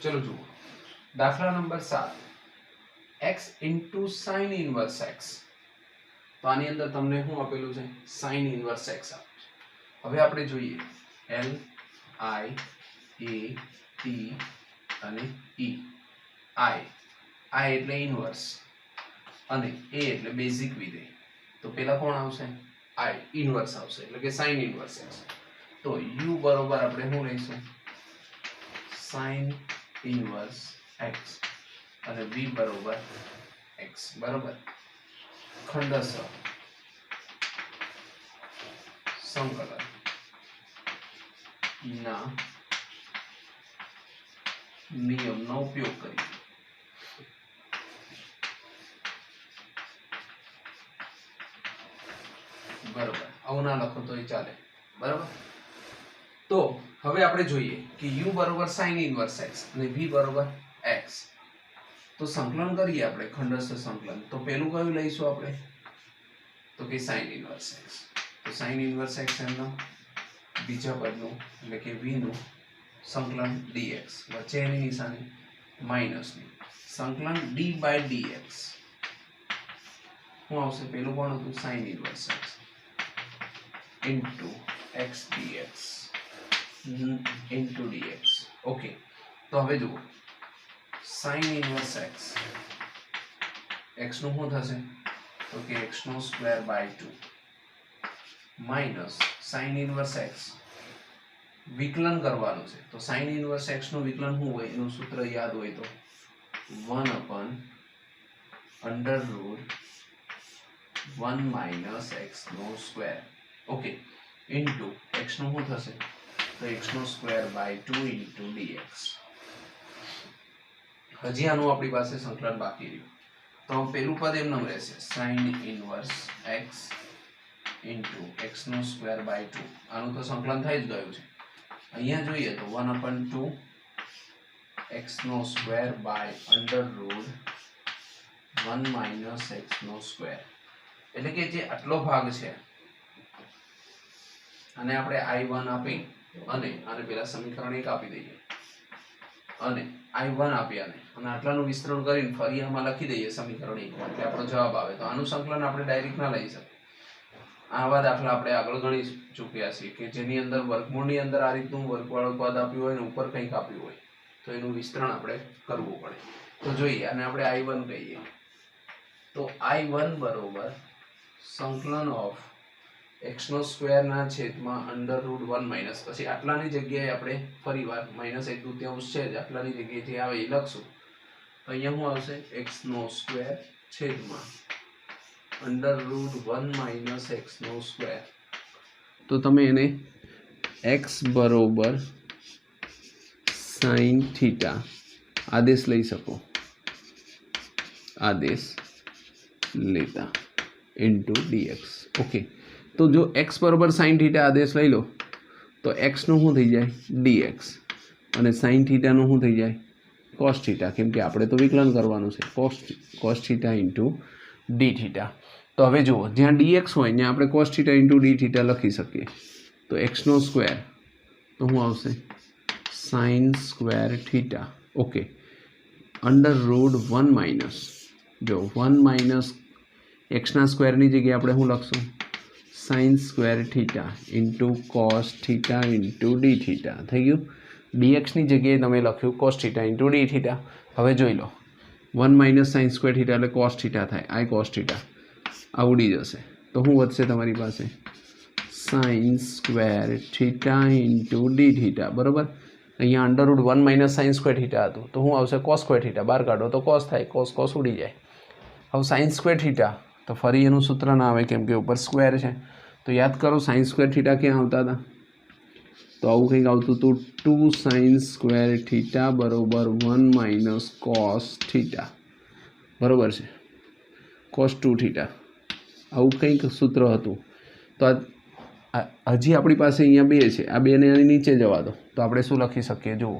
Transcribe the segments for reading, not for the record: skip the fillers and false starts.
चलो जुओ दाखला number 7 x into sin inverse x तो आनी अंदर तमने શું આપેલું છે sin inverse x આપેલું છે હવે આપણે જોઈએ l i a t અને e i એટલે ઇન્વર્સ અને a એટલે બેઝિક વિધેય તો પેલા કોણ આવશે i ઇન્વર્સ આવશે એટલે કે sin inverse x તો u બરોબર આપણે શું લઈશું sin inverse x અને v બરોબર x બરોબર ખંડસ સંકલન ના નિયમનો ઉપયોગ કરી બરોબર આવું ના લખો તો ચાલે બરોબર તો હવે આપણે જોઈએ કે u બરોબર sin inverse x અને v બરોબર x તો સંકલન કરીએ આપણે ખંડસ્થ સંકલન તો પેલું કયું લઈશું આપણે તો કે sin inverse x તો sin inverse x એનો બીજા પદનું એટલે કે v નું સંકલન dx વચ્ચે એની નિશાની માઈનસ ની સંકલન d by dx શું આવશે પેલું કોણ હતું sin inverse x into x dx into dx okay તો હવે જુઓ sin inverse x x નું શું થશે તો કે x નો square by 2 minus sin inverse x વિકલન કરવાનું છે તો sin inverse x નું વિકલન શું હોય એનું સૂત્ર યાદ હોય તો 1 upon under root 1 minus x નો સ્ક્વેર ઓકે into x નું શું થશે તો x નો સ્ક્વેર બાય 2 into dx હજી આનું આપણી પાસે સંકલન બાકી રહ્યું તો પેલું પદ એમનેમ રહેશે sin inverse x into x નો સ્ક્વેર બાય 2 આનું તો સંકલન થઈ જ ગયું છે અહીંયા જોઈએ તો 1 upon 2 x નો square by under root 1 minus x નો સ્ક્વેર એટલે કે જે આટલો ભાગ છે અને આપણે i1 આપી અને આને પેલા સમીકરણ 1 આપી દઈએ અને i1 આપ્યા અને આટલાનું વિસ્તરણ કરીને ફરી આમાં લખી દઈએ સમીકરણ 1 એટલે આપણો જવાબ આવે તો આનું સંકલન આપણે ડાયરેક્ટ ના લઈ શકીએ આવા દાખલા આપણે આગળ ગણી ચૂક્યા છીએ કે જેની અંદર વર્ગમૂળની અંદર આ રીતનું વર્ગવાળું પદ આપ્યું હોય અને ઉપર કંઈક આપ્યું હોય તો એનું વિસ્તરણ આપણે કરવું પડે તો જોઈએ અને આપણે i1 કહીએ તો i1 બરોબર સંકલન ઓફ x નો સ્ક્વેર ના છેદમાં અંડર રૂટ 1 માઈનસ પછી આટલાની જગ્યાએ આપણે ફરીવાર માઈનસ 1/2 છે જ આટલાની જગ્યાએ જે આવે એ લખશું તો અહીંયા શું આવશે x નો સ્ક્વેર છેદમાં અંડર રૂટ 1 માઈનસ x નો સ્ક્વેર તો તમે એને x બરોબર sin થીટા આદેશ લઈ શકો આદેશ લેતા into dx ઓકે તો જો x બરોબર sin થીટા આદેશ લઈ લો તો x નું શું થઈ જાય dx અને sin થીટા નું શું થઈ જાય cos થીટા કેમ કે આપણે તો વિકલન કરવાનું છે cos theta into d theta તો હવે જુઓ જ્યાં dx હોય ત્યાં આપણે cos theta into d theta લખી શકીએ તો x નો સ્ક્વેર તો શું આવશે sin square theta okay under root 1 minus જો 1 માઈનસ x ના સ્ક્વેરની જગ્યાએ આપણે શું લખશું sin square theta into cos theta into d theta થઈ ગયું dx ની જગ્યાએ તમે લખ્યું cos theta into d theta હવે જોઈ લો 1 માઇનસ sin સ્ક્વેર થીટા એટલે cos થીટા થાય આ cos થીટા આ ઉડી જશે તો શું વધશે તમારી પાસે sin square theta into d theta બરાબર અહીંયા under root 1 minus sin square theta હતું તો શું આવશે cos સ્ક્વેર થીટા બહાર કાઢો તો cos થાય cos ઉડી જાય હવે sin સ્ક્વેર થીટા તો ફરી એનું સૂત્ર ના આવે કેમ કે ઉપર સ્ક્વેર છે તો યાદ કરો sin સ્ક્વેર થીટા ક્યાં આવતા હતા તો આવું કંઈક આવતું હતું 2 sin સ્ક્વેર થીટા બરોબર 1 માઇનસ cos થીટા બરોબર છે cos 2 થીટા આવું કંઈક સૂત્ર હતું તો હજી આપણી પાસે અહીંયા બે છે આ બેને આની નીચે જવા દો તો આપણે શું લખી શકીએ જુઓ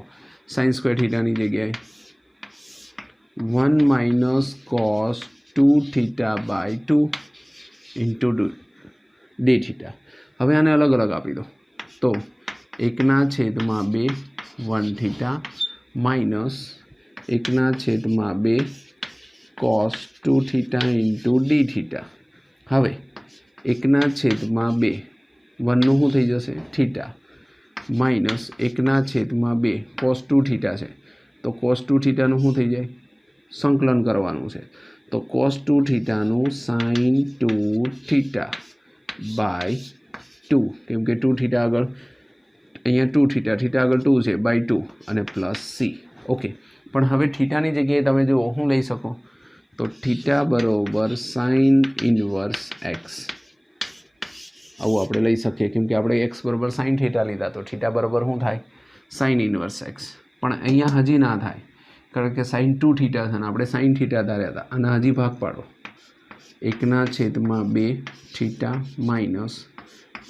sin સ્ક્વેર થીટાની જગ્યાએ 1 minus cos 2 theta by 2 into d theta હવે આને અલગ અલગ આપી દો તો 1/2 1 theta minus 1/2 cos 2 theta into D theta. હવે 1/2 વનનું શું થઈ જશે થીટા માઇનસ 1/2 cos 2 થીટા છે તો cos 2 થીટાનું શું થઈ જાય સંકલન કરવાનું છે તો cos 2 થીટાનું sin 2 થીટા બાય 2 કેમ કે 2 થીટા આગળ અહીંયા 2 થીટા થીટા આગળ 2 છે બાય 2 અને પ્લસ સી. ઓકે, પણ હવે થીટાની જગ્યાએ તમે જો શું લઈ શકો તો થીટા બરોબર સાઇન ઇનવર્સ એક્સ આવું આપણે લઈ શકીએ કેમ કે આપણે એક્સ બરોબર સાઇન થીટા લીધા તો થીટા બરોબર શું થાય સાઇન ઇનવર્સ એક્સ. પણ અહીંયા હજી ના થાય કારણ કે સાઇન 2 થીટા છે ને આપણે સાઇન થીટા ધાર્યા હતા અને હજી ભાગ પાડો 1/2 થીટા માઇનસ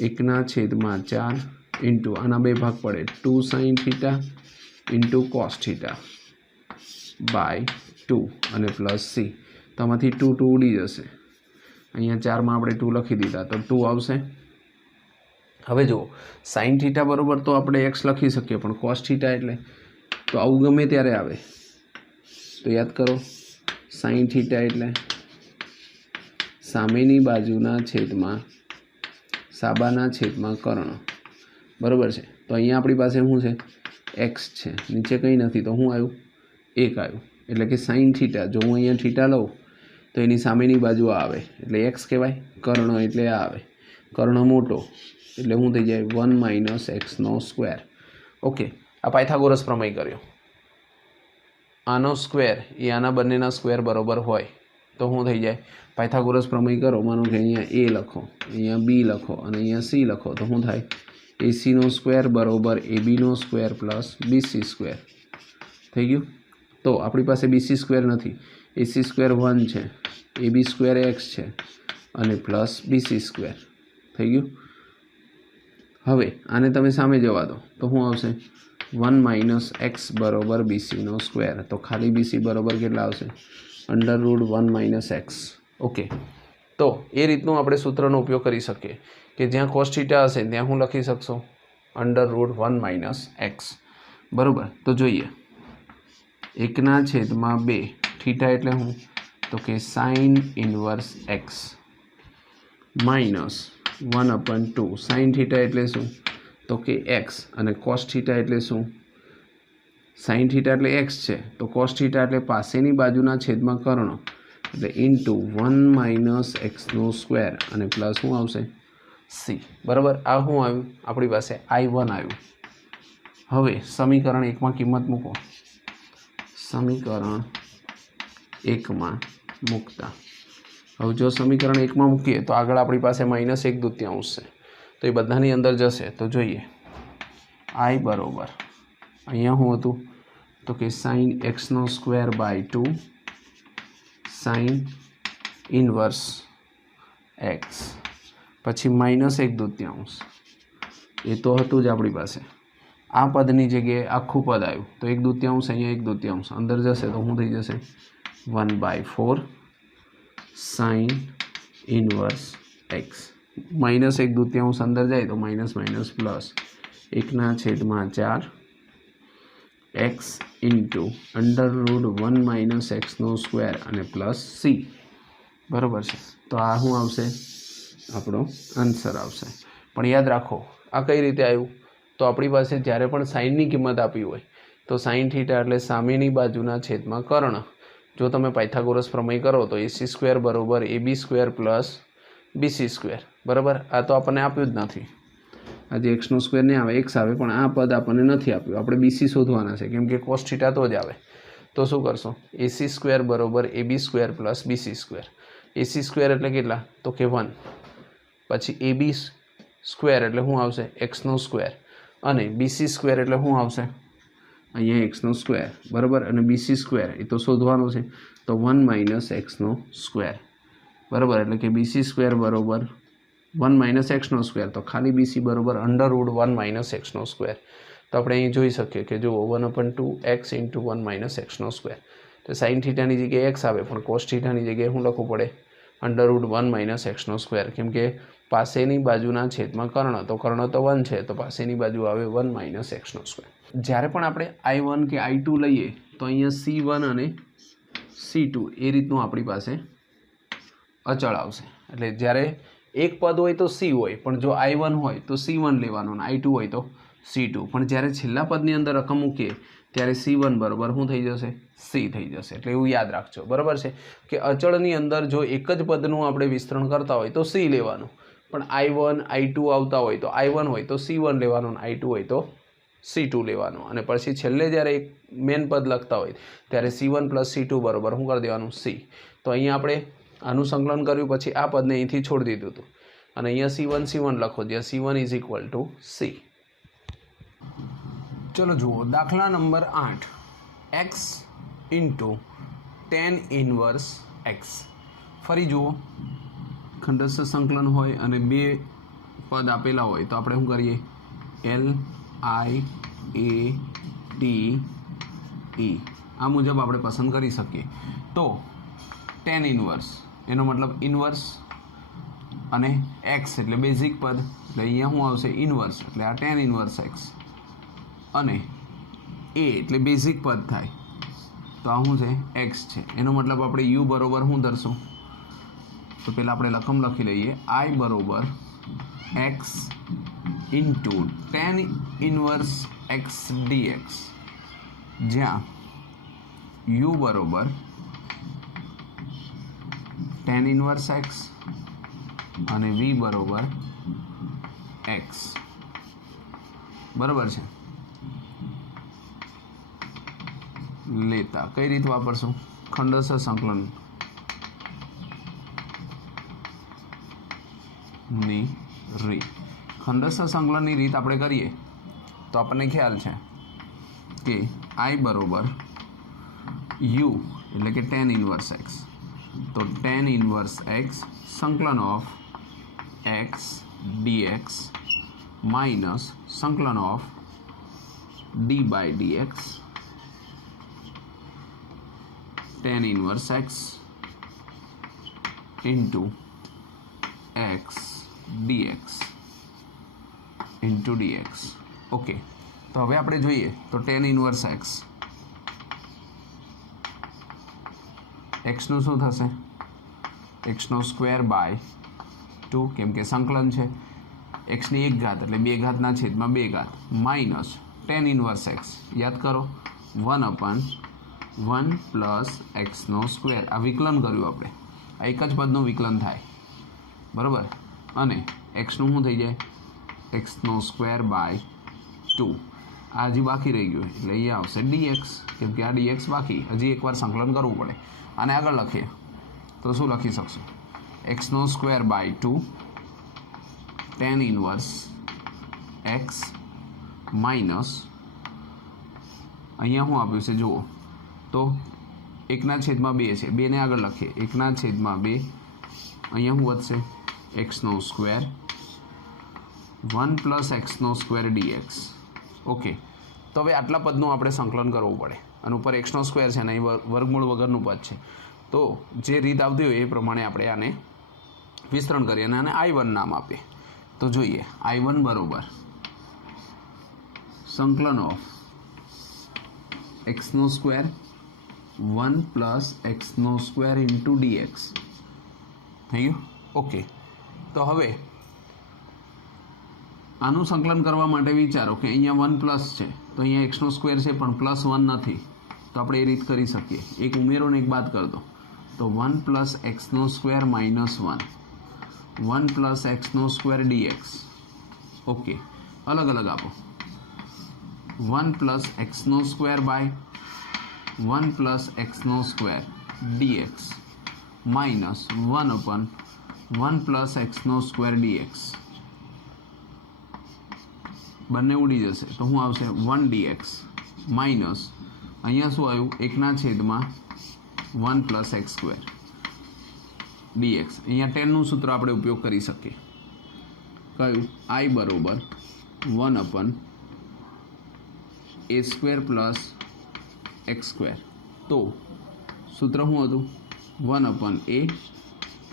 1/4 ઇન્ટુ આના બે ભાગ પડે 2 sine theta into cos theta by 2 અને પ્લસ સી. તો આમાંથી 2 ઉડી જશે અહીંયા 4માં આપણે 2 લખી દીધા તો 2 આવશે. હવે જુઓ સાઇન થીટા બરોબર તો આપણે એક્સ લખી શકીએ પણ કોસ થીટા એટલે તો આવું ગમે ત્યારે આવે તો યાદ કરો સાઇન થીટા એટલે સામેની બાજુના છેદમાં સાબાના છેદમાં કર્ણ બરાબર છે. તો અહીંયા આપણી પાસે શું છે એક્સ છે નીચે કંઈ નથી તો શું આવ્યું 1 આવ્યું એટલે કે સાઇન થીટા જો હું અહીંયા થીટા લઉં તો એની સામેની બાજુ આવે એટલે એક્સ કહેવાય કર્ણ એટલે આ આવે કર્ણ મોટો એટલે શું થઈ જાય 1 - x² ઓકે. આ પાયથાગોરસ પ્રમેય કર્યો આનો સ્ક્વેર એ આના બંનેના સ્ક્વેર બરોબર હોય તો શું થઈ જાય પાયથાગોરસ પ્રમેય કરો માનો કે અહીંયા એ લખો અહીંયા બી લખો અને અહીંયા સી લખો તો શું થાય એસીનો સ્ક્વેર બરોબર એબીનો સ્ક્વેર પ્લસ બીસી સ્ક્વેર થઈ ગયું. તો આપણી પાસે બીસી સ્ક્વેર નથી એસી સ્ક્વેર 1 છે એબી સ્ક્વેર એક્સ છે અને પ્લસ બીસી સ્ક્વેર થઈ ગયું. હવે આને તમે સામે જવા દો તો શું આવશે 1 - x બરોબર બીસીનો સ્ક્વેર તો ખાલી બીસી બરોબર કેટલા આવશે √1 - x. ઓકે, તો એ રીતનું આપણે સૂત્રનો ઉપયોગ કરી શકીએ કે જ્યાં કોસ થીટા હશે ત્યાં હું લખી શકશો √1 - x બરાબર. તો જોઈએ 1/2 થીટા એટલે હું તો કે sign inverse x minus 1/2 sine theta એટલે શું તો કે એક્સ અને કોસ થીટા એટલે શું સાઇન થીટા એટલે એક્સ છે તો કોસ થીટા એટલે પાસેની બાજુના છેદમાં કર્ણ એટલે ઇન્ટુ 1 - x² અને પ્લસ શું આવશે સી બરાબર. આ શું આવ્યું આપણી પાસે I1 આવ્યું. હવે સમીકરણ 1માં કિંમત મૂકો સમીકરણ 1માં મૂકતા હવે જો સમીકરણ 1માં મૂકીએ તો આગળ આપણી પાસે -1/2 છે તો એ બધાની અંદર જશે તો જોઈએ I બરોબર અહીંયા શું હતું તો કે sine x² by 2 sine inverse x પછી -1/2 એ તો હતું જ આપણી પાસે. આ પદની જગ્યાએ આખું પદ આવ્યું તો 1/2 અહીંયા 1/2 અંદર જશે તો શું થઈ જશે 1/4 સાઇન ઇનવર્સ એક્સ -1/2 અંદર જાય તો minus plus 1/4 x into √1 - x² અને પ્લસ સી બરાબર છે. તો આ શું આવશે આપણો આન્સર આવશે. પણ યાદ રાખો આ કઈ રીતે આવ્યું તો આપણી પાસે જ્યારે પણ સાઇનની કિંમત આપી હોય તો સાઇન થીટા એટલે સામેની બાજુના છેદમાં કર્ણ. જો તમે પાયથાગોરસ પ્રમેય કરો તો AC² બરોબર AB² પ્લસ BC² બરાબર. આ તો આપણને આપ્યું જ નથી આજે x² નહીં આવે x આવે પણ આ પદ આપણને નથી આપ્યું આપણે BC શોધવાના છે કેમ કે કોસ થીટા તો જ આવે. તો શું કરશો AC² બરોબર AB² પ્લસ BC². AC² એટલે કેટલા તો કે 1 પછી AB² એટલે શું આવશે x² અને BC² એટલે શું આવશે અહીંયા x² બરાબર અને BC² એ તો શોધવાનો છે તો 1 - x² બરાબર એટલે કે BC² બરોબર 1 - x² તો ખાલી BC બરોબર √1 - x². તો આપણે અહીં જોઈ શકીએ કે જો 1/2x × 1 - x². તો સાઇન થીટાની જગ્યાએ x આવે પણ કોસ થીટાની જગ્યાએ શું લખવું પડે √1 - x² કેમ કે પાસેની બાજુના છેદમાં કર્ણ, તો કર્ણ તો 1 છે, તો પાસેની બાજુ આવે 1 માઇનસ એક્સનો સ્ક્વેર. જ્યારે પણ આપણે I1 કે I2 લઈએ તો અહીંયા C1 અને C2 એ રીતનું આપણી પાસે અચળ આવશે. એટલે જ્યારે એક પદ હોય તો C હોય, પણ જો I1 હોય તો C1 લેવાનું અને I2 હોય તો C2. પણ જ્યારે છેલ્લા પદની અંદર રકમ મૂકીએ ત્યારે C1 બરાબર શું થઈ જશે? C થઈ જશે. એટલે એવું યાદ રાખજો, બરાબર છે કે અચળની અંદર જો એક જ પદનું આપણે વિસ્તરણ કરતા હોય તો C લેવાનું, પણ I1 I2 આવતા હોય તો I1 હોય તો C1 લેવાનું અને I2 હોય તો C2 લેવાનું. અને પછી છેલ્લે જ્યારે એક મેન પદ લખતા હોય ત્યારે C1 પ્લસ C2 બરાબર શું કરી દેવાનું? C. તો અહીંયા આપણે આનું સંકલન કર્યું, પછી આ પદને અહીંથી છોડી દીધું હતું અને અહીંયા C1 લખો, જ્યાં C1 is equal to C. ચલો જુઓ દાખલા number 8, x into tan inverse x. ફરી જુઓ, ખંડસ્થ સંકલન હોય અને બે પદ આપેલા હોય તો આપણે શું કરીએ? LIATE આ મુજબ આપણે પસંદ કરી શકીએ. તો tan ઇન્વર્સ એનો મતલબ ઇન્વર્સ અને x એટલે બેઝિક પદ, એટલે અહીંયા શું આવશે? ઇન્વર્સ, એટલે આ tan ઇન્વર્સ x અને a એટલે બેઝિક પદ થાય તો આ શું છે? x છે. એનો મતલબ આપણે u બરોબર શું ધરશું? તો પહેલાં આપણે રકમ લખી લઈએ, I બરોબર x into tan inverse x dx, જ્યાં u બરોબર tan ઇન્વર્સ x અને v બરોબર x. બરાબર છે. લેતા કઈ રીત વાપરશું? ખંડસ્થ સંકલન ની રીત. ખંડસ્થ સંકલનની રીત આપણે કરીએ તો આપણને ખ્યાલ છે કે I બરોબર u એટલે કે tan ઇન્વર્સ x, તો tan ઇન્વર્સ x સંકલન ઓફ x dx માઇનસ સંકલન of d by dx tan inverse x into x dx into dx. Okay, તો હવે આપણે જોઈએ તો tan ઇન્વર્સ xનું શું થશે? xનો સ્ક્વેર બાય 2, કેમ કે સંકલન છે, xની 1 ઘાત એટલે 2 ઘાતના છેદમાં 2 ઘાત માઇનસ tan ઇન્વર્સ x, યાદ કરો 1/1 પ્લસ એક્સનો સ્ક્વેર. આ વિકલન કર્યું આપણે, આ એક જ પદનું વિકલન થાય, બરાબર. અને એક્સનું શું થઈ જાય? એક્સનો સ્ક્વેર બાય 2. આ હજી બાકી રહી ગયું એટલે અહીંયા આવશે dx, કેમ કે આ dx બાકી, હજી એકવાર સંકલન કરવું પડે. આને આગળ લખીએ તો શું લખી શકશું? એક્સનો square by 2 tan inverse x minus અહીંયા શું આપ્યું છે જુઓ, તો 1/2 છે, 2 ને આગળ લખીએ 1/2, અહીંયા શું વધશે? એક્સનો સ્ક્વેર 1 પ્લસ એક્સનો સ્ક્વેર dx. ઓકે, તો હવે આટલા પદનું આપણે સંકલન કરવું પડે અને ઉપર એક્સનો સ્ક્વેર છે અને અહીં વર્ગમૂળ વગરનું પદ છે, તો જે રીત આવતી હોય એ પ્રમાણે આપણે આને વિસ્તરણ કરીએ અને આને I1 નામ આપીએ. તો જોઈએ I1 બરોબર સંકલન ઓફ એક્સનો સ્ક્વેર 1 પ્લસ એક્સનો સ્ક્વેર ઇન્ટુ dx થઈ ગયું. ઓકે, તો હવે આનું સંકલન કરવા માટે વિચારો કે અહીંયા 1 પ્લસ છે તો અહીંયા એક્સનો સ્ક્વેર છે પણ +1 નથી, તો આપણે એ રીત કરી શકીએ, એક ઉમેરો ને એક બાદ કરી દો. તો 1 પ્લસ એક્સનો સ્ક્વેર માઇનસ 1 પ્લસ એક્સનો સ્ક્વેર dx. ઓકે, અલગ અલગ આપો. 1 પ્લસ એક્સનો સ્ક્વેર બાય 1 પ્લસ એક્સનો સ્ક્વેર dx માઇનસ 1/1 પ્લસ એક્સનો સ્ક્વેર dx. બંને ઉડી જશે તો શું આવશે? 1 dx માઇનસ અહીંયા શું આવ્યું? 1/1 પ્લસ એક્સ સ્ક્વેર dx. અહીંયા ટેનનું સૂત્ર આપણે ઉપયોગ કરી શકીએ. કયું? I બરોબર 1/a² પ્લસ એક્સ સ્ક્વેર. તો સૂત્ર શું હતું? 1/a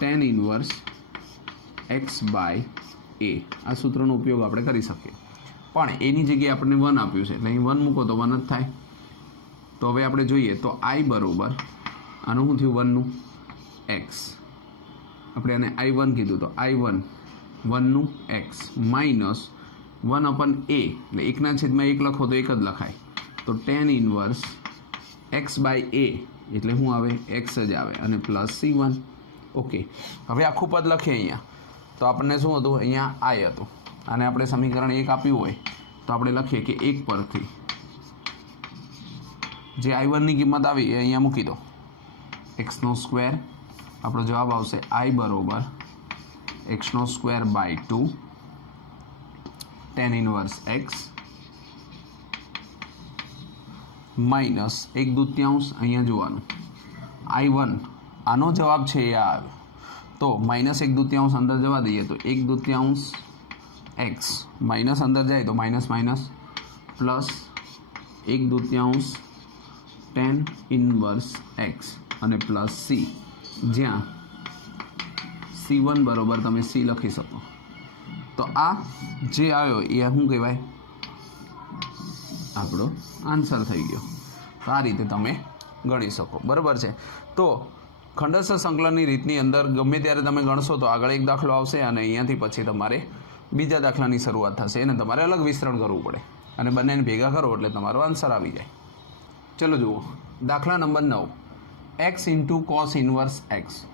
tan inverse x by a आ सूत्रનો ઉપયોગ આપણે કરી શકીએ પણ એની જગ્યાએ આપણને 1 આપ્યું છે એટલે અહીં 1 મૂકો તો 1 જ થાય તો હવે આપણે જોઈએ તો i બરોબર આનું શું થયું 1 નું x આપણે આને i1 કીધું તો i1 1 નું x માઇનસ 1 અપન a એટલે 1 ના છેદમાં 1 લખો તો 1 જ લખાય તો tan inverse x by a એટલે શું આવે x જ આવે અને પ્લસ c1 ઓકે હવે આખું પદ લખીએ અહીંયા તો આપણને શું હતું અહીંયા i હતું અને આપણે સમીકરણ 1 આપ્યું હોય તો આપણે લખીએ કે 1 પરથી જે i1 ની કિંમત આવી એ અહીંયા મૂકી દો x નો સ્ક્વેર આપણો જવાબ આવશે i બરોબર x નો square by 2 tan inverse x minus 1/2 અહીંયા જોવાનું i1 આનો જવાબ છે એ આવ્યો તો માઇનસ 1/2 અંદર જવા દઈએ તો 1/2 x માઇનસ અંદર જાય તો minus minus plus 1/2 tan inverse x અને પ્લસ c જ્યાં c1 બરોબર તમે c લખી શકો તો આ જે આવ્યો એ શું કહેવાય આપણો આન્સર થઈ ગયો તો આ રીતે તમે ગણી શકો બરાબર છે તો ખંડસ્થ સંકલનની રીતની અંદર ગમે ત્યારે તમે ગણશો તો આગળ એક દાખલો આવશે અને અહીંયાથી પછી તમારે બીજા દાખલાની શરૂઆત થશે અને તમારે અલગ વિસ્તરણ કરવું પડે અને બંનેને ભેગા કરો એટલે તમારો આન્સર આવી જાય ચલો જુઓ દાખલા number 9 x into cos inverse x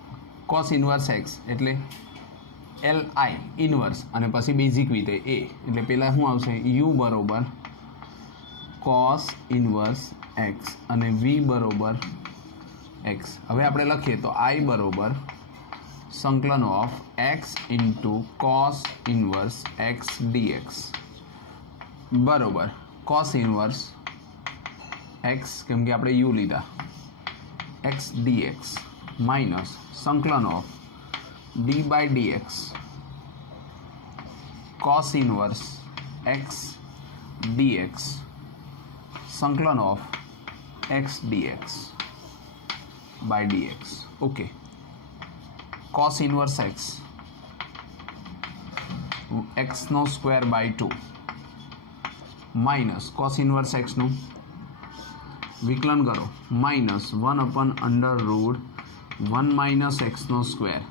cos inverse x એટલે li ઇન્વર્સ અને પછી બેઝિક વિધેય a એટલે પહેલાં શું આવશે u બરોબર કોસ ઇન્વર્સ એક્સ અને v બરોબર x હવે આપણે લખીએ તો i બરોબર સંકલન of x into cos inverse x dx બરોબર કોસ ઇન્વર્સ x કેમ કે આપણે u લીધા x dx માઇનસ સંકલન of d by dx cos inverse x dx સંકલન of x dx by dx okay cos inverse x નો square by 2 minus cos inverse x નું વિકલન કરો minus 1 upon under root 1 minus x નો square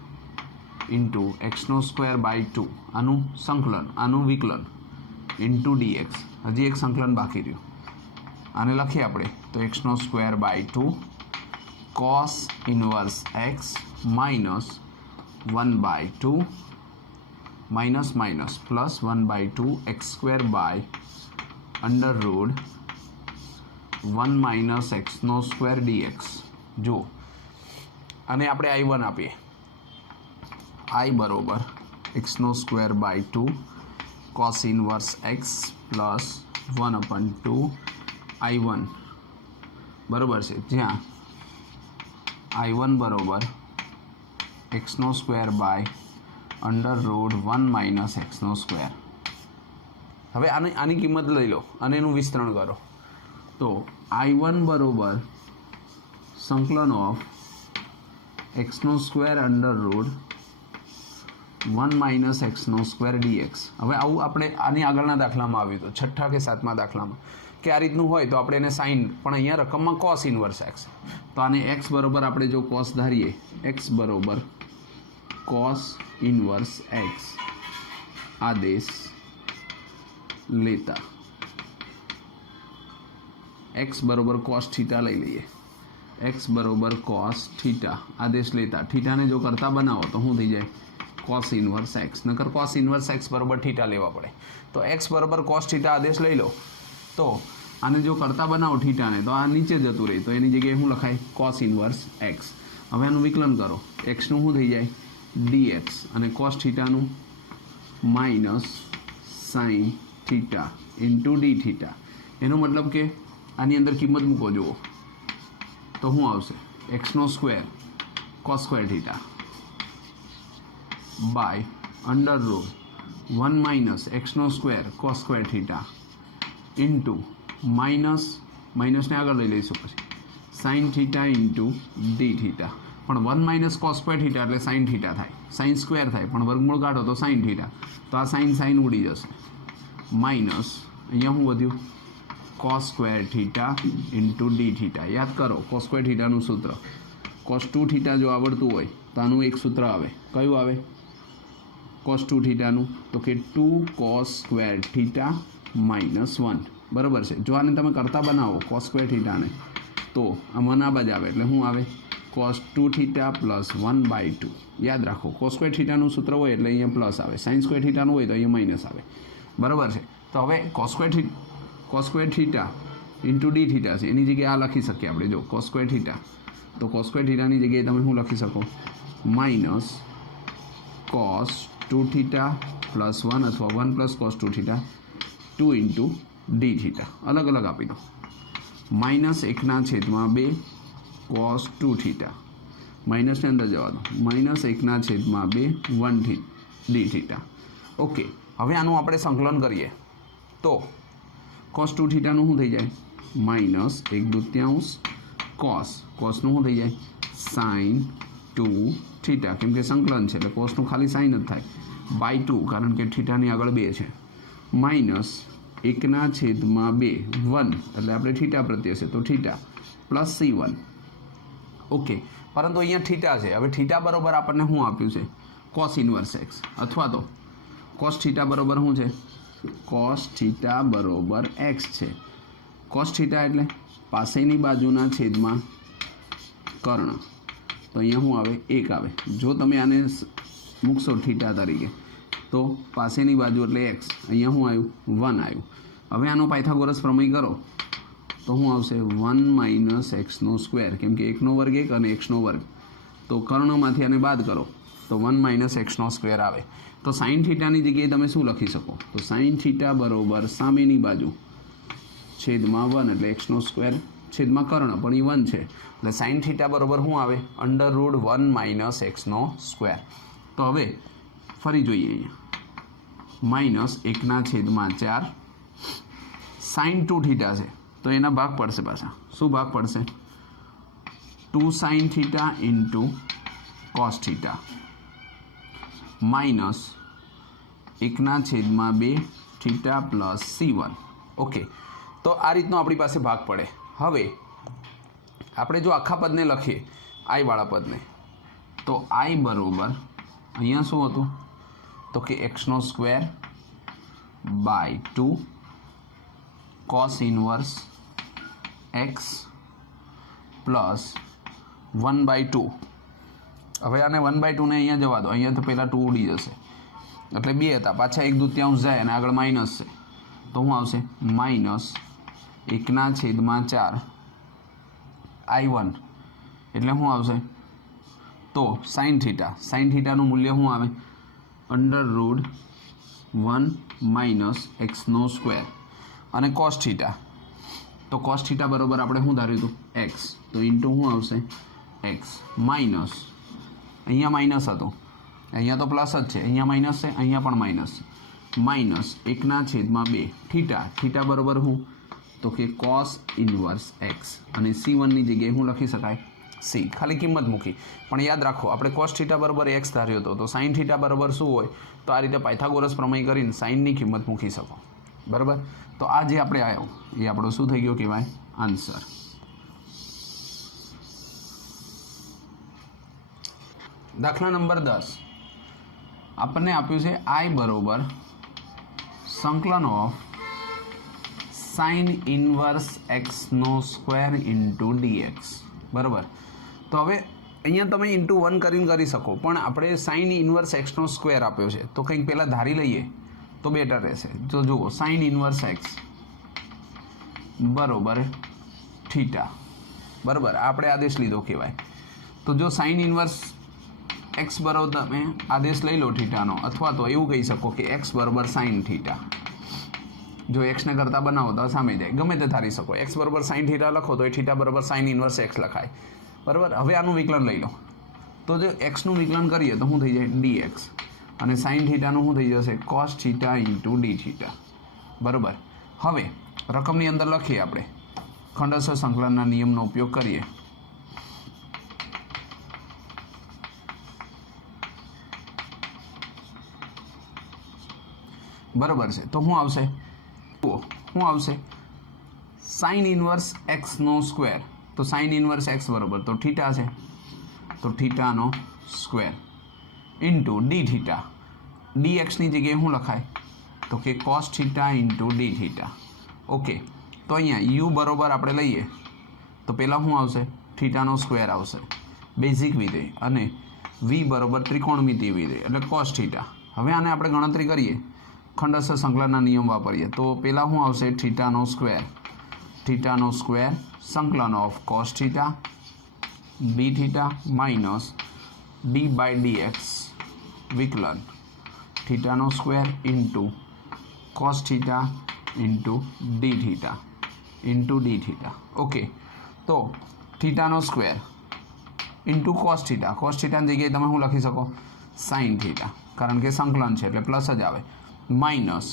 into x નો square by 2 આનું સંકલન આનું વિકલન ઇન્ટુ dx હજી એક સંકલન બાકી રહ્યું આને લખીએ આપણે તો x નો square by 2 cos inverse x minus 1 by 2 minus minus plus 1 by 2 x square by under root 1 minus x નો સ્ક્વેર dx જો અને આપણે i1 આપીએ i બરોબર x નો square by 2 cos inverse x plus 1 upon 2 i1 બરોબર છે જ્યાં i1 બરોબર x નો square by under root 1 minus x નો સ્ક્વેર હવે આની કિંમત લઈ લો અને એનું વિસ્તરણ કરો તો i1 બરોબર સંકલન ઓફ x નો square under root 1 minus x નો સ્ક્વેર dx હવે આવું આપણે આની આગળના દાખલામાં આવ્યું હતું છઠ્ઠા કે સાતમા દાખલામાં કે આ રીતનું હોય તો આપણે એને સાઇન પણ અહીંયા રકમમાં કોસ ઇન્વર્સ એક્સ તો આને એક્સ બરોબર આપણે જો કોસ ધારીએ એક્સ બરોબર કોસ ઇન્વર્સ એક્સ આદેશ લેતા એક્સ બરોબર કોસ થીટા લઈ લઈએ એક્સ બરોબર કોસ થીટા આદેશ લેતા થીટાને જો કરતા બનાવો તો શું થઈ જાય કોસ ઇન્વર્સ એક્સ નકર કોસ ઇન્વર્સ એક્સ બરોબર થીટા લેવા પડે તો એક્સ બરોબર કોસ થીટા આદેશ લઈ લો તો આને જો કરતા બનાવો થીટાને તો આ નીચે જતું રહે તો એની જગ્યાએ શું લખાય કોસ ઇન્વર્સ એક્સ હવે આનું વિકલન કરો એક્સનું શું થઈ જાય ડીએક્સ અને કોસ થીટાનું minus sine theta into D theta એનો મતલબ કે આની અંદર કિંમત મૂકો જુઓ તો શું આવશે એક્સનો square cos square theta by under root 1 minus એક્સનો square cos square theta into માઇનસને આગળ લઈ લઈશું પછી sine theta into D theta પણ 1 માઇનસ કોસ સ્ક્વેર થીટા એટલે સાઇન થીટા થાય, સાઇન સ્ક્વેર થાય પણ વર્ગમૂળ કાઢો તો સાઇન થીટા, તો આ સાઇન ઉડી જશે, માઇનસ અહીંયા શું વધ્યું cos square theta into D theta. યાદ કરો કોસ સ્ક્વેર થીટાનું સૂત્ર, કોસ 2 થીટા જો આવડતું હોય તો આનું એક સૂત્ર આવે, કયું આવે કોસ 2 થીટાનું, તો કે 2 કોસ સ્ક્વેર થીટા માઇનસ 1. બરાબર છે. જો આને તમે કરતા બનાવો કોસ સ્ક્વેર થીટાને તો આ 1 આ બાજુ આવે એટલે શું આવે કોસ 2 થીટા પ્લસ 1/2. યાદ રાખો કોસ સ્ક્વેર થીટાનું સૂત્ર હોય એટલે અહીંયા પ્લસ આવે, સાઇન સ્ક્વેર થીટાનું હોય તો અહીંયા માઇનસ આવે. બરાબર છે. તો હવે cos square theta into D theta છે એની જગ્યાએ આ લખી શકીએ આપણે. જો કોસ સ્ક્વેર થીટા, તો કોસ સ્ક્વેર થીટાની જગ્યાએ તમે શું લખી શકો માઇનસ કોસ 2 થીટા પ્લસ 1 અથવા 1 plus cos 2 theta 2 into D theta. અલગ અલગ આપી દો. -1/2 કોસ 2 થીટા, માઇનસની અંદર જવા દો, -1/2 1 ડી થીટા. ઓકે, હવે આનું આપણે સંકલન કરીએ તો કોસ 2 થીટાનું શું થઈ જાય -1/2 કોસનું શું થઈ જાય સાઇન 2 થીટા, કેમ કે સંકલન છે એટલે કોસનું ખાલી સાઇન જ થાય, /2 કારણ કે થીટાની આગળ 2 છે, -1/2 1 એટલે આપણે થીટા પ્રત્યે છે તો થીટા પ્લસ C1. ઓકે, પરંતુ અહીંયા થીટા છે. હવે થીટા બરોબર આપણને શું આપ્યું છે કોસ ઇન્વર્સ x, અથવા તો કોસ થીટા બરોબર શું છે કોસ થીટા બરોબર x છે. કોસ થીટા એટલે પાસેની બાજુના છેદમાં કર્ણ, તો અહીંયા શું આવે 1 આવે. જો તમે આને મૂકશો થીટા તરીકે તો પાસેની બાજુ એટલે x, અહીંયા શું આવ્યું 1 આવ્યું. હવે આનો પાયથાગોરસ પ્રમેય કરો તો શું આવશે 1 - x² કેમ કે 1 નો વર્ગ 1 અને x નો વર્ગ, તો કર્ણમાંથી આને બાદ કરો તો 1 - x² આવે. તો સાઇન થીટાની જગ્યાએ તમે શું લખી શકો તો સાઇન થીટા બરોબર સામેની બાજુ છેદમાં 1 એટલે x² છેદમાં કર્ણ પણ એ 1 છે એટલે સાઇન થીટા બરોબર શું આવે √1 - x². તો હવે ફરી જોઈએ અહીંયા -1/4 સાઇન 2 થીટા છે તો એના ભાગ પડશે, પાછા શું ભાગ પડશે 2 sine theta into cos theta -1/2 theta plus C1. Okay, તો આ રીતનો આપણી પાસે ભાગ પડે. હવે આપણે જો આખા પદને લખીએ i વાળા પદને તો i બરોબર અહીંયા શું હતું તો કે x² / 2 cos inverse x plus 1/2. હવે આને 1/2 ને અહીંયા જવા દો, અહીંયા તો પહેલાં 2 ઉડી જશે એટલે 2 હતા, પાછા 1/2 જાય અને આગળ માઇનસ છે તો શું આવશે -1/4 I1 એટલે શું આવશે તો સાઇન થીટાનું મૂલ્ય શું આવે √1 - x² અને કોસ થીટા, તો કોસ થીટા બરોબર આપણે શું ધાર્યું હતું x, તો ઇન્ટુ શું આવશે x માઇનસ અહીંયા માઇનસ હતું, અહીંયા તો પ્લસ જ છે, અહીંયા માઇનસ છે, અહીંયા પણ માઇનસ છે, -1/2 થીટા બરોબર શું તો કે કોસ ઇન્વર્સ x અને C1ની જગ્યાએ શું લખી શકાય c, ખાલી કિંમત મૂકી. પણ યાદ રાખો આપણે કોસ થીટા બરોબર x ધાર્યો હતો, તો સાઇન થીટા બરોબર શું હોય તો આ રીતે પાયથાગોરસ પ્રમેય કરીને સાઇનની કિંમત મૂકી શકો. બરાબર, તો આ જે આપણે આવ્યો એ આપણો શું થઈ ગયો કહેવાય આન્સર. દાખલા નંબર 10 આપણને આપ્યું છે i બરોબર સંકલન of sine inverse x² into dx. બરાબર, તો હવે અહીંયા તમે ઇન્ટુ 1 કરીને કરી શકો, પણ આપણે સાઇન ઇન્વર્સ x² આપ્યો છે તો કંઈક પહેલાં ધારી લઈએ તો બેટર રહેશે. તો જુઓ સાઇન ઇન્વર્સ x બરોબર થીટા. બરાબર, આપણે આદેશ લીધો કહેવાય. તો જો સાઇન ઇન્વર્સ x બરોબર તમે આદેશ લઈ લો થીટાનો, અથવા તો એવું કહી શકો કે x બરોબર સાઇન થીટા. જો xને કરતાં બનાવો તો સામે જાય, ગમે તે ધારી શકો. x બરોબર સાઇન થીટા લખો તો એ થીટા બરોબર સાઇન ઇન્વર્સ x લખાય. બરાબર, હવે આનું વિકલન લઈ લો તો જો xનું વિકલન કરીએ તો શું થઈ જાય dx અને સાઇન થીટાનું શું થઈ જશે cos theta into D theta. બરાબર, હવે રકમની અંદર લખીએ આપણે, ખંડસ્થ સંકલનના નિયમનો ઉપયોગ કરીએ બરાબર છે. તો શું આવશે? શું આવશે? સાઇન ઇનવર્સ એક્સનો સ્ક્વેર. તો સાઇન ઇનવર્સ એક્સ બરાબર તો થીટા છે, તો થીટાનો square into D theta. D એક્સની જગ્યાએ શું લખાય? તો કે cos theta into D theta. Okay, તો અહીંયા યુ બરાબર આપણે લઈએ તો પહેલાં શું આવશે? થીટાનો સ્ક્વેર આવશે, બેઝિક વિધેય, અને વી બરાબર ત્રિકોણમિતિય વિધેય એટલે કોસ થીટા. હવે આને આપણે ગણતરી કરીએ, ખંડસ્થ સંકલનના નિયમ વાપરીએ તો પહેલાં શું આવશે? થીટાનો સ્ક્વેર. થીટાનો સ્ક્વેર સંકલન of cos theta d theta minus d by d x વિકલન થીટાનો square into cos theta into D theta into D theta. Okay, તો થીટાનો square into cos theta. Cos થીટાની જગ્યાએ તમે શું લખી શકો? સાઇન થીટા, કારણ કે સંકલન છે એટલે પ્લસ જ આવે, માઇનસ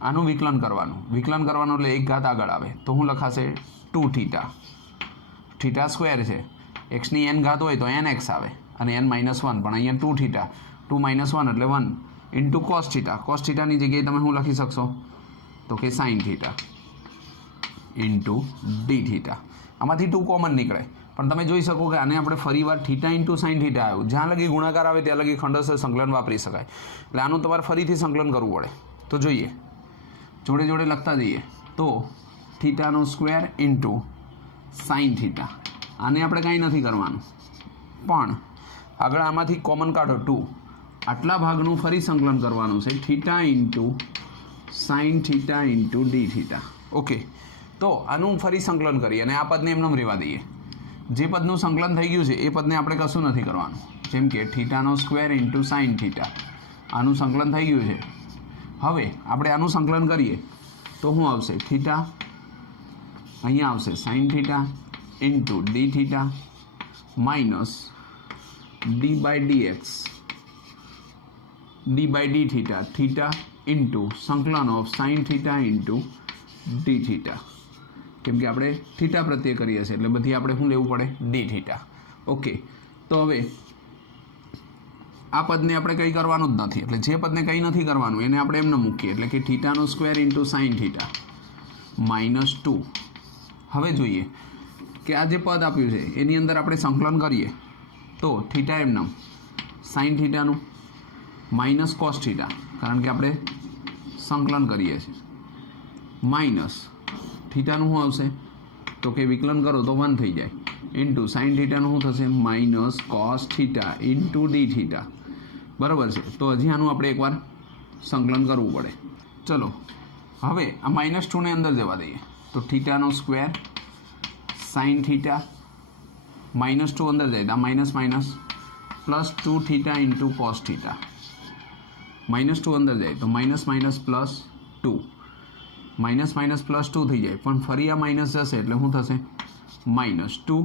આનું વિકલન કરવાનું. વિકલન કરવાનું એટલે એક ઘાત આગળ આવે તો શું લખાશે? 2 થીટા. થીટા સ્ક્વેર છે, એક્સની એન ઘાત હોય તો એન એક્સ આવે અને એન -1, પણ અહીંયા 2 થીટા, 2 - 1 એટલે 1 ઇન્ટુ કોસ થીટા. કોસ થીટાની જગ્યાએ તમે શું લખી શકશો? તો કે sign theta into D theta. આમાંથી 2 કોમન નીકળે, પણ તમે જોઈ શકો કે આને આપણે ફરીવાર થીટા ઇન્ટુ સાઇન થીટા આવ્યું. જ્યાં લગી ગુણાકાર આવે ત્યાં લગી ખંડસ્થ સંકલન વાપરી શકાય. એટલે આનું તમારે ફરીથી સંકલન કરવું પડે. તો જોઈએ, જોડે જોડે લખતા જઈએ. તો થીટાનો સ્ક્વેર ઇન્ટુ સાઇન થીટા. આને આપણે કાંઈ નથી કરવાનું, પણ આગળ આમાંથી કોમન કાઢો 2. આટલા ભાગનું ફરી સંકલન કરવાનું છે, theta into sine theta into D theta. Okay, તો આનું ફરી સંકલન કરીએ અને આ પદને એમને રહેવા દઈએ. જે પદનું સંકલન થઈ ગયું છે એ પદને આપણે કશું નથી કરવાનું. જેમ કે થીટાનો સ્ક્વેર ઇન્ટુ સાઇન થીટા, આનું સંકલન થઈ ગયું છે. હવે આપણે આનું સંકલન કરીએ તો શું આવશે? થીટા અહીંયા આવશે sine theta into D theta minus d by d x d by d theta theta into સંકલન of sine theta into D theta. કેમ કે આપણે થીટા પ્રત્યે કરીએ છીએ એટલે બધી આપણે શું લેવું પડે? D theta. ઓકે, તો હવે આ પદને આપણે કંઈ કરવાનું જ નથી, એટલે જે પદને કંઈ નથી કરવાનું એને આપણે એમને મૂકીએ, એટલે કે થીટાનો સ્ક્વેર ઇન્ટુ સાઇન થીટા -2. હવે જોઈએ કે આ જે પદ આપ્યું છે એની અંદર આપણે સંકલન કરીએ તો થીટા એમને સાઇન થીટાનું માઇનસ કોસ થીટા, કારણ કે આપણે સંકલન કરીએ છીએ, માઇનસ થીટાનું શું આવશે? તો કે વિકલન કરો તો 1 થઈ જાય, ઇન્ટુ સાઇન થીટાનું શું થશે? Minus cos theta into D theta. બરાબર છે. તો હજી આનું આપણે એકવાર સંકલન કરવું પડે. ચલો, હવે આ -2ને અંદર જવા દઈએ તો થીટાનો સ્ક્વેર સાઇન થીટા -2 અંદર જાય તો આ minus minus +2 theta into cos theta. -2 અંદર જાય તો માઇનસ માઇનસ +2, માઇનસ માઇનસ +2 થઈ જાય, પણ ફરી આ માઇનસ જશે એટલે શું થશે? -2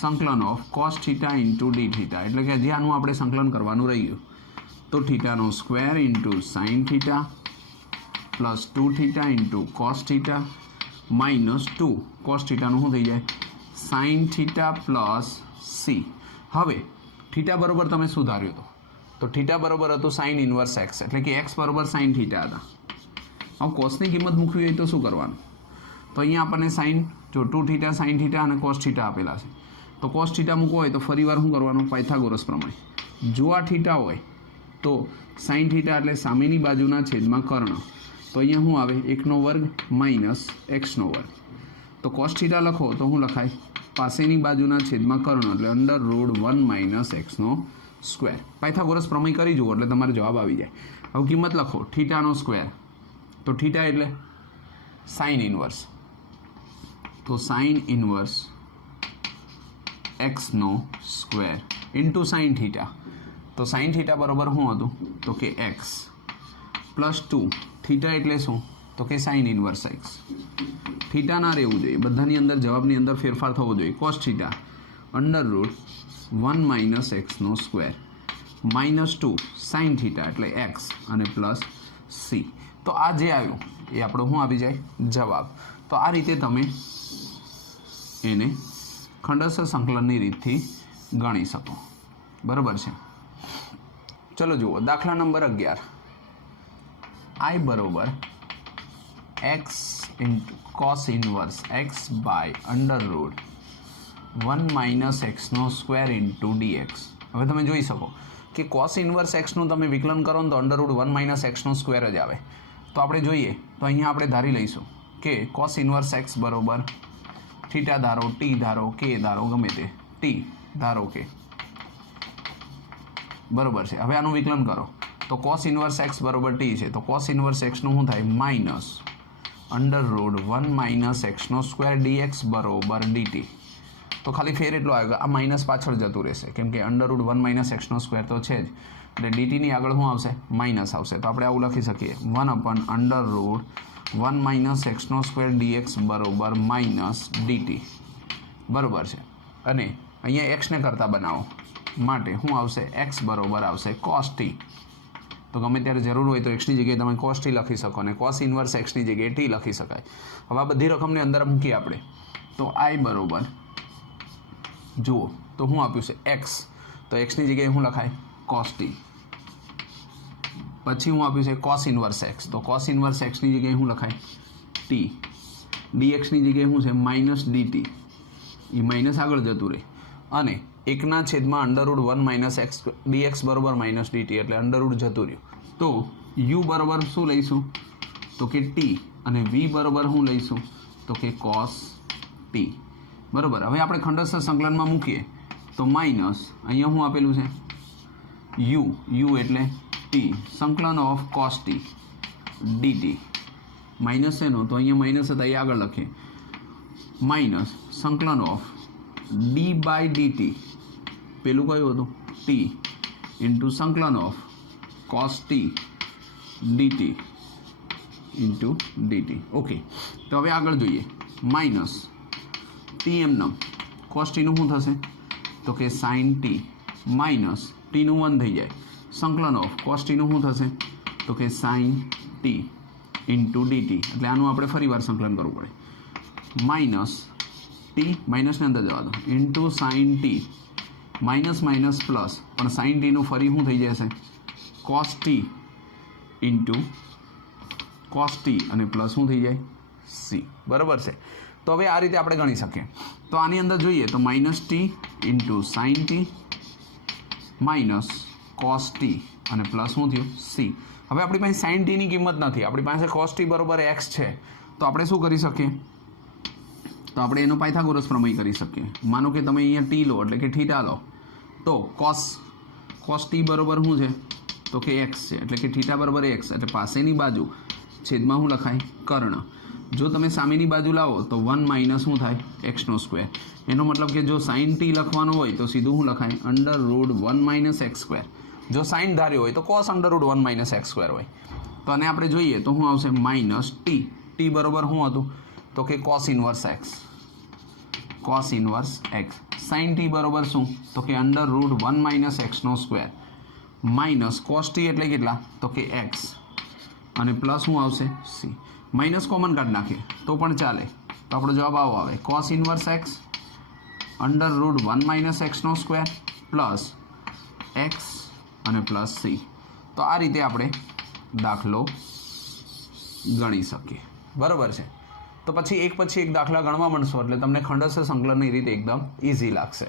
સંકલન of cos theta into D theta. એટલે કે હજી આનું આપણે સંકલન કરવાનું રહી ગયું. તો થીટાનો square into sine theta +2 theta into cos theta -2 cos થીટાનું શું થઈ જાય? Sine theta plus c. હવે થીટા બરાબર તમે શું ધાર્યું હતું? તો થીટા બરાબર હતું સાઇન ઇનવર્સ એક્સ, એટલે કે એક્સ બરાબર સાઇન થીટા હતા. હવે કોસની કિંમત મૂકવી હોય તો શું કરવાનું? તો અહીંયા આપણને સાઇન, જો 2 થીટા સાઇન થીટા અને કોસ થીટા આપેલા છે, તો કોસ થીટા મૂકવો હોય તો ફરી વાર શું કરવાનું? પાયથાગોરસ પ્રમેય. જો આ થીટા હોય તો સાઇન થીટા એટલે સામેની બાજુના છેદમાં કર્ણ, તો અહીંયા શું આવે? 1/2 માઇનસ x². તો કોસ થીટા લખો તો શું લખાય? પાસેની બાજુના છેદમાં કર્ણ એટલે √1 માઇનસ x². પાયથાગોરસ પ્રમેય કરી જુઓ એટલે તમારે જવાબ આવી જાય. હવે કિંમત લખો, થીટાનો સ્ક્વેર, તો થીટા એટલે સાઇન ઇનવર્સ, તો sine inverse x² into sine theta. તો સાઇન થીટા બરાબર શું હતું? તો કે x +2 થીટા એટલે શું? તો કે સાઇન ઇનવર્સ x. થીટા ના રહેવું જોઈએ, બધાની અંદર જવાબની અંદર ફેરફાર થવો જોઈએ. Cos theta √1 minus x² -2 sine theta એટલે x અને પ્લસ c. તો આ જે આવ્યું એ આપણો શું આવી જાય? જવાબ. તો આ રીતે તમે એને ખંડસ્થ સંકલનની રીતથી ગણી શકો. બરાબર છે. ચલો જુઓ દાખલા નંબર 11. આઈ બરોબર x into cos inverse x by under root 1 minus એક્સનો સ્ક્વેર ઇન્ટુ ડીએક્સ. હવે તમે જોઈ શકો કે કોસ ઇનવર્સ એક્સનું તમે વિકલન કરો ને તો અંડર રૂટ 1 માઇનસ એક્સનો સ્ક્વેર જ આવે. તો આપણે જોઈએ તો અહીંયા આપણે ધારી લઈશું કે કોસ ઇનવર્સ એક્સ બરોબર થીટા ધારો, ટી ધારો, કે ધારો, ગમે તે ટી ધારો કે બરોબર છે. હવે આનું વિકલન કરો તો કોસ ઇનવર્સ એક્સ બરોબર ટી છે, તો કોસ ઇનવર્સ એક્સનું શું થાય માઇનસ અંડર રૂટ 1 માઇનસ એક્સનો સ્ક્વેર ડીએક્સ બરોબર ડીટી. તો ખાલી ફેર એટલો આવ્યો આ માઇનસ પાછળ જતું રહેશે કેમ કે અંડર રૂટ 1 માઇનસ એક્સનો સ્ક્વેર તો છે જ, એટલે ડીટીની આગળ શું આવશે માઇનસ આવશે. તો આપણે આવું લખી શકીએ 1 અપન અંડર રૂટ 1 માઇનસ એક્સનો સ્ક્વેર ડીએક્સ બરોબર માઇનસ ડીટી બરોબર છે. અને અહીંયા એક્સને કરતાં બનાવો માટે શું આવશે એક્સ બરોબર આવશે કોસ ટી. તો ગમે ત્યારે જરૂર હોય તો એક્સની જગ્યાએ તમે કોસ ટી લખી શકો અને કોસ ઇનવર્સ એક્સની જગ્યાએ ટી લખી શકાય. હવે આ બધી રકમને અંદર મૂકીએ આપણે તો આઈ બરોબર જુઓ તો શું આપ્યું છે એક્સ, તો એક્સની જગ્યાએ શું લખાય કોસ ટી. પછી હું આપ્યું છે કોસ ઇનવર્સ એક્સ, તો કોસ ઇનવર્સ એક્સની જગ્યાએ શું લખાય ટી. ડીએક્સની જગ્યાએ શું છે માઇનસ ડીટી, એ માઇનસ આગળ જતું રહે અને 1/છેદમાં under root 1 minus x dx બરોબર માઇનસ ડીટી એટલે અંડર રૂટ જતું રહ્યું. તો યુ બરોબર શું લઈશું તો કે ટી અને વી બરોબર શું લઈશું તો કે કોસ ટી બરોબર. હવે આપણે ખંડસ્થ સંકલનમાં મૂકીએ તો માઇનસ અહીંયા શું આપેલું છે યુ એટલે ટી સંકલન of cos T DT minus એનો તો અહીંયા માઇનસ હતા એ આગળ લખીએ માઇનસ સંકલન ઓફ ડી બાય ડીટી પેલું કયું હતું ટી ઇન્ટુ સંકલન of cos T DT into DT. Okay તો હવે આગળ જોઈએ માઇનસ ટી એમનો કોસ ટીનું શું થશે તો કે સાઇન ટી માઇનસ ટીનું 1 થઈ જાય સંકલન ઓફ કોસ ટીનું શું થશે તો કે સાઇન ટી ઇન્ટુ ડીટી એટલે આનું આપણે ફરી વાર સંકલન કરવું પડે માઇનસ ટી માઇનસને અંદર જવા દો into sign T minus minus plus પણ સાઇન ટીનું ફરી શું થઈ જશે cos T into cos T અને પ્લસ શું થઈ જાય સી બરાબર છે. તો હવે આ રીતે આપણે ગણી શકીએ. તો આની અંદર જોઈએ તો minus T into sign T minus cos T અને પ્લસ શું થયું સી. હવે આપણી પાસે સાઇન ટીની કિંમત નથી, આપણી પાસે કોસ ટી બરોબર એક્સ છે, તો આપણે શું કરી શકીએ તો આપણે એનો પાયથાગોરસ પ્રમેય કરી શકીએ. માનો કે તમે અહીંયા ટી લો એટલે કે થીટા લો તો કોસ ટી બરોબર શું છે તો કે એક્સ છે એટલે કે થીટા બરોબર એક્સ એટલે પાસેની બાજુ છેદમાં શું લખાય કર્ણ. જો તમે સામેની બાજુ લાવો તો 1 માઇનસ શું થાય એક્સનો સ્ક્વેર. એનો મતલબ કે જો સાઇન ટી લખવાનો હોય તો સીધું શું લખાય under root 1 minus x square. જો સાઇન ધાર્યો હોય તો cos under root 1 minus x square હોય. તો આને આપણે જોઈએ તો શું આવશે માઇનસ ટી બરોબર શું હતું તો કે cos inverse x sine t બરોબર શું તો કે અંડર રૂટ 1 માઇનસ એક્સનો સ્ક્વેર માઇનસ કોસ ટી એટલે કેટલા તો કે એક્સ અને પ્લસ શું આવશે સી. માઇનસ કોમન કાઢી નાખીએ તો પણ ચાલે તો આપણો જવાબ આવો આવે cos inverse x under root 1 minus એક્સનો સ્ક્વેર પ્લસ એક્સ અને પ્લસ સી. તો આ રીતે આપણે દાખલો ગણી શકીએ બરાબર છે. તો પછી એક દાખલા ગણવા માંડશો એટલે તમને ખંડસ્થ સંકલનની રીત એકદમ ઇઝી લાગશે.